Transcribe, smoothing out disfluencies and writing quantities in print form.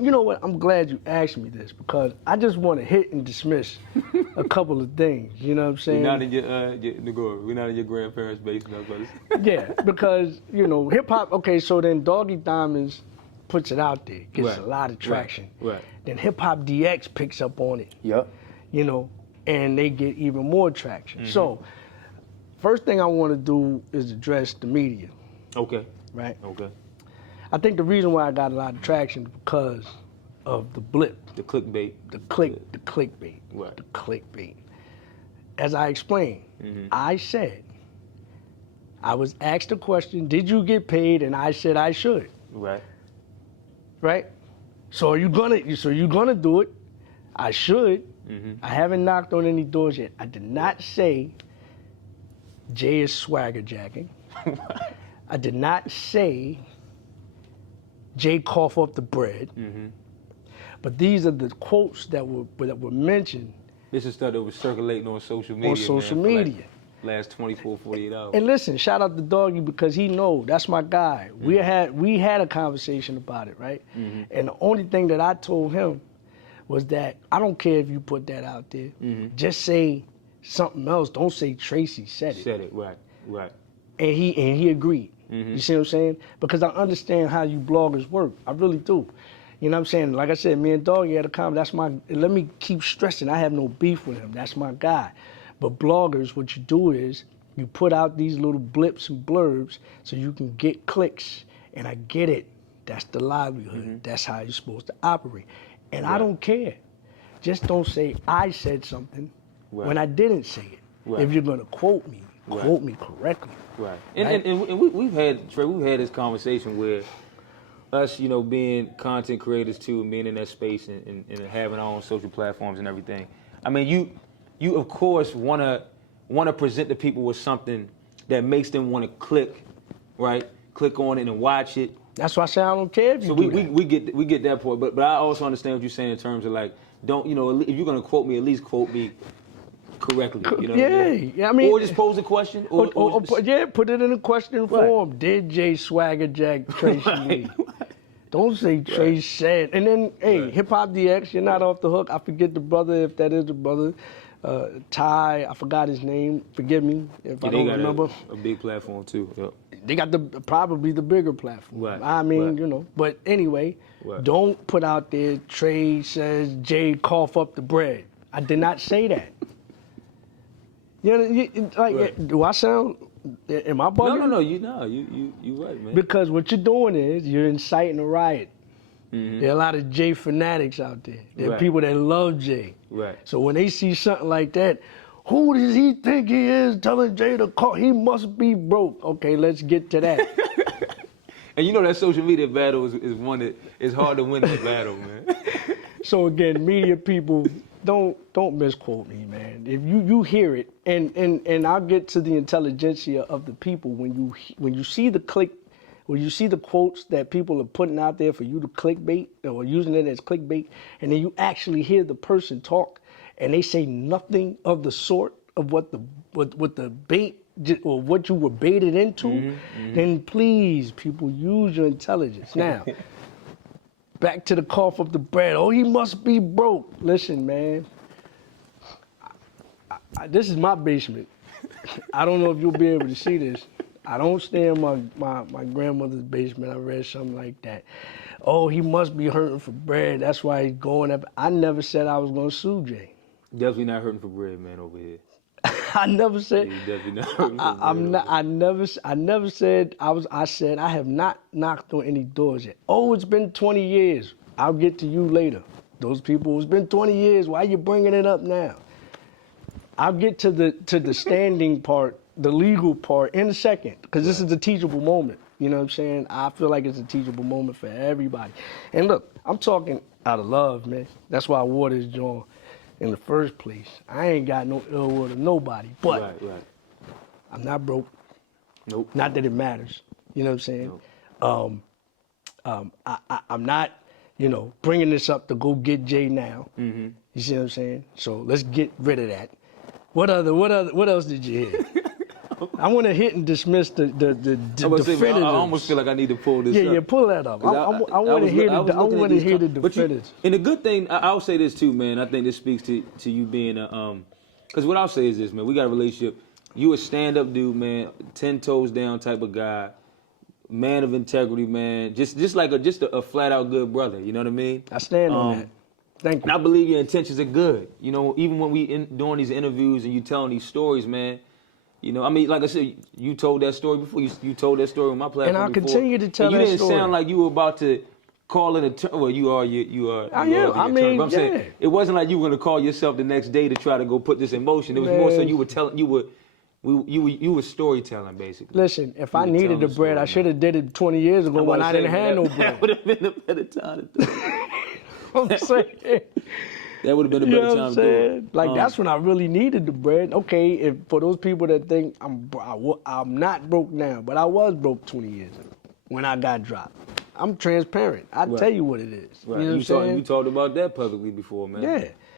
You know what? I'm glad you asked me this because I just want to hit and dismiss a couple of things. You know what I'm saying? We're not in we're not in your grandparents' basement, brothers. Yeah, because hip hop. Okay, so then Doggie Diamonds puts it out there, gets a lot of traction. Right. Then Hip Hop DX picks up on it. Yep. And they get even more traction. So, first thing I want to do is address the media. Okay. Right. Okay. I think the reason why I got a lot of traction is because of the blip. The clickbait. The clickbait. Right. The clickbait. As I explained, I said, I was asked a question, did you get paid? And I said I should. Right. Right? So you're gonna do it. I should. I haven't knocked on any doors yet. I did not say Jay is swagger jacking. I did not say Jay cough up the bread. But these are the quotes that were mentioned. This is stuff that was circulating on social media. Media. Last 24, 48 hours. And listen, shout out to Doggie because he know that's my guy. We had a conversation about it, right? And the only thing that I told him was that I don't care if you put that out there. Just say something else. Don't say Tracey said it. Said it, right. And he agreed. You see what I'm saying? Because I understand how you bloggers work. I really do. You know what I'm saying? Like I said, me and Doggie had a comment. Let me keep stressing, I have no beef with him. That's my guy. But bloggers, what you do is you put out these little blips and blurbs so you can get clicks. And I get it. That's the livelihood. That's how you're supposed to operate. And I don't care. Just don't say I said something when I didn't say it. If you're gonna quote me, quote me correctly. Right. And we've had this conversation where us, being content creators too, and being in that space and having our own social platforms and everything. I mean, you of course wanna present the people with something that makes them want to click on it and watch it. That's why I say I don't care if you do that. we get that point, but I also understand what you're saying in terms of like, don't if you're gonna quote me, at least quote me correctly. You know what I mean? Yeah, I mean, or just pose a question. Or put it in a question form. Did Jay swagger jack Tracey Lee? Don't say Trey said. And then, hey, Hip Hop DX, you're not off the hook. I forget the brother, if that is the brother. Ty, I forgot his name. Forgive me if I don't remember. A big platform too. Yep. They got probably the bigger platform. Right. I mean, But anyway, don't put out there Trey says Jay cough up the bread. I did not say that. Do I sound? Am I bugging? No. You right, man. Because what you're doing is you're inciting a riot. There are a lot of Jay fanatics out there. There are people that love Jay. Right. So when they see something like that, who does he think he is telling Jay to call? He must be broke. Okay, let's get to that. And that social media battle is one that is hard to win that battle, man. So again, media people, don't misquote me, man. If you hear it, and I'll get to the intelligentsia of the people when you see the when you see the quotes that people are putting out there for you to clickbait or using it as clickbait, and then you actually hear the person talk, and they say nothing of the sort of what the bait or what you were baited into, then please, people, use your intelligence. Now, back to the cough of the bread. Oh, he must be broke. Listen, man, this is my basement. I don't know if you'll be able to see this. I don't stay in my grandmother's basement. I read something like that. Oh, he must be hurting for bread. That's why he's going up. I never said I was going to sue Jay. Definitely not hurting for bread, man, over here. I never said. Yeah, definitely not hurting for bread. I never said I was. I said I have not knocked on any doors yet. Oh, it's been 20 years. I'll get to you later. Those people, it's been 20 years. Why are you bringing it up now? I'll get to the standing part, the legal part in a second, because this is a teachable moment. You know what I'm saying? I feel like it's a teachable moment for everybody. And look, I'm talking out of love, man. That's why I wore this joint in the first place. I ain't got no ill will to nobody, but I'm not broke. Nope. Not that it matters. You know what I'm saying? Nope. I'm not, bringing this up to go get Jay now. You see what I'm saying? So let's get rid of that. What else did you hear? I want to hit and dismiss the I'm about to say, man, definitives. I almost feel like I need to pull this up. Yeah, pull that up. I want to hear the definitives. And the good thing, I'll say this too, man. I think this speaks to you being a because what I'll say is this, man. We got a relationship. You a stand-up dude, man. 10 toes down type of guy. Man of integrity, man. Just like a flat-out good brother. You know what I mean? I stand on that. Thank you. And I believe your intentions are good. You know, even when we doing these interviews and you telling these stories, man. You know, I mean, like I said, you told that story before. You told that story on my platform. And I'll before. continue to tell and that you didn't story. sound like you were about to call an attorney. Well, you are. I am. I mean, but I'm saying it wasn't like you were going to call yourself the next day to try to go put this in motion. It was more so you were telling. You were storytelling, basically. Listen, if I needed the bread, I should have did it 20 years ago when I didn't have no bread. That would have been a better time to do it. I'm saying. That would have been a better time to do it. Like that's when I really needed the bread. Okay, if for those people that think I'm not broke now, but I was broke 20 years ago when I got dropped. I'm transparent. I tell you what it is. Right. You know what I'm saying? You talked about that publicly before, man. Yeah.